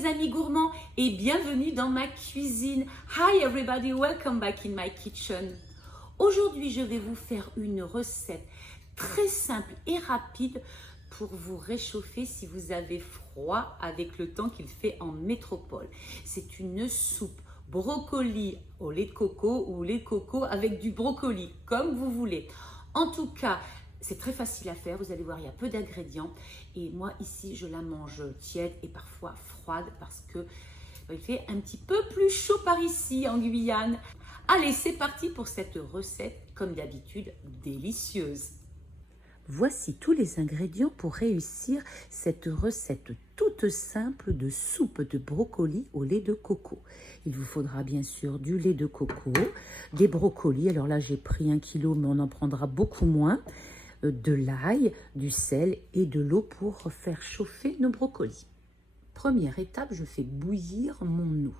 mes amis gourmands et bienvenue dans ma cuisine. Hi everybody, welcome back in my kitchen. Aujourd'hui, je vais vous faire une recette très simple et rapide pour vous réchauffer si vous avez froid avec le temps qu'il fait en métropole. C'est une soupe brocoli au lait de coco ou lait de coco avec du brocoli, comme vous voulez. En tout cas, c'est très facile à faire, vous allez voir, il y a peu d'ingrédients. Et moi, ici, je la mange tiède et parfois froide parce que il fait un petit peu plus chaud par ici, en Guyane. Allez, c'est parti pour cette recette, comme d'habitude, délicieuse. Voici tous les ingrédients pour réussir cette recette toute simple de soupe de brocoli au lait de coco. Il vous faudra bien sûr du lait de coco, des brocolis, alors là j'ai pris 1 kg mais on en prendra beaucoup moins, de l'ail, du sel et de l'eau pour faire chauffer nos brocolis. Première étape, je fais bouillir mon eau.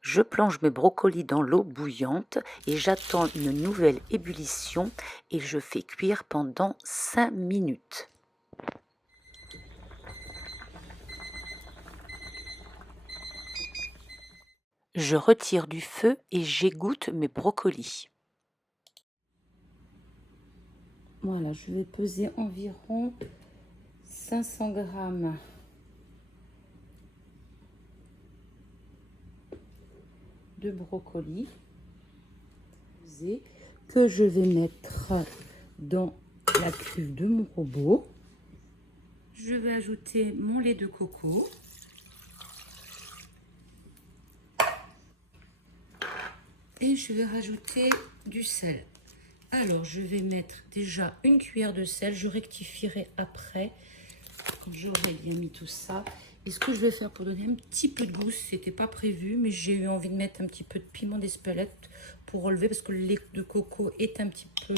Je plonge mes brocolis dans l'eau bouillante et j'attends une nouvelle ébullition et je fais cuire pendant 5 minutes. Je retire du feu et j'égoutte mes brocolis. Voilà, je vais peser environ 500 g de brocolis que je vais mettre dans la cuve de mon robot. Je vais ajouter mon lait de coco. Et je vais rajouter du sel. Alors, je vais mettre déjà 1 cuillère de sel. Je rectifierai après, quand j'aurai bien mis tout ça. Et ce que je vais faire pour donner un petit peu de goût, c'était pas prévu, mais j'ai eu envie de mettre un petit peu de piment d'Espelette pour relever, parce que le lait de coco est un petit peu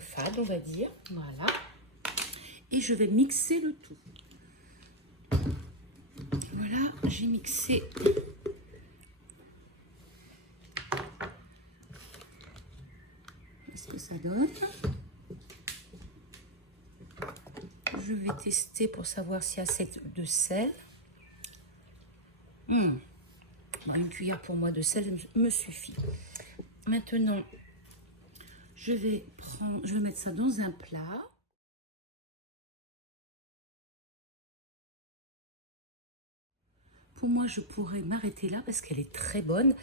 fade, on va dire. Voilà. Et je vais mixer le tout. Voilà, j'ai mixé. Qu'est-ce que ça donne? Je vais tester pour savoir s'il y a assez de sel. 1 cuillère pour moi de sel me suffit. Maintenant, je vais mettre ça dans un plat. Pour moi, je pourrais m'arrêter là parce qu'elle est très bonne.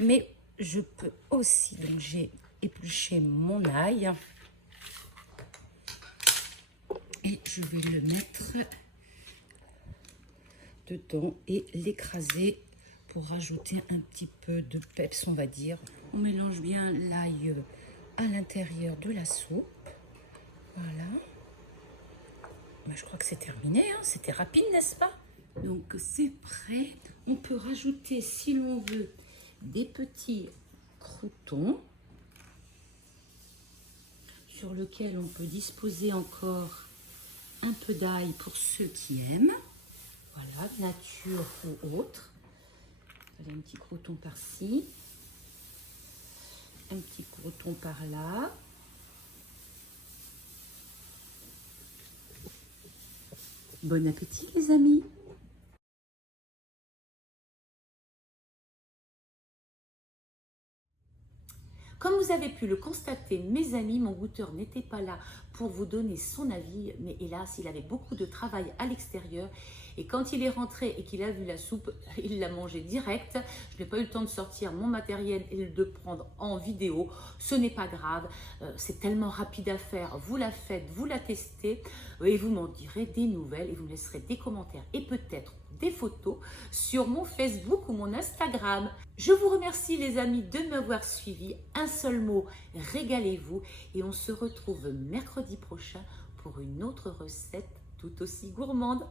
Mais je peux aussi, donc j'ai épluché mon ail. Et je vais le mettre dedans et l'écraser pour rajouter un petit peu de peps, on va dire. On mélange bien l'ail à l'intérieur de la soupe. Voilà. Ben, je crois que c'est terminé, hein. C'était rapide, n'est-ce pas? Donc c'est prêt. On peut rajouter, si l'on veut, des petits croûtons sur lesquels on peut disposer encore un peu d'ail pour ceux qui aiment. Voilà, nature ou autre. Voilà, un petit croûton par-ci. Un petit croûton par-là. Bon appétit les amis! Comme vous avez pu le constater, mes amis, mon goûteur n'était pas là pour vous donner son avis, mais hélas, il avait beaucoup de travail à l'extérieur. Et quand il est rentré et qu'il a vu la soupe, il l'a mangée direct. Je n'ai pas eu le temps de sortir mon matériel et de le prendre en vidéo. Ce n'est pas grave, c'est tellement rapide à faire. Vous la faites, vous la testez et vous m'en direz des nouvelles et vous me laisserez des commentaires et peut-être des photos sur mon Facebook ou mon Instagram. Je vous remercie les amis de m'avoir suivi. Un seul mot, régalez-vous et on se retrouve mercredi prochain pour une autre recette tout aussi gourmande.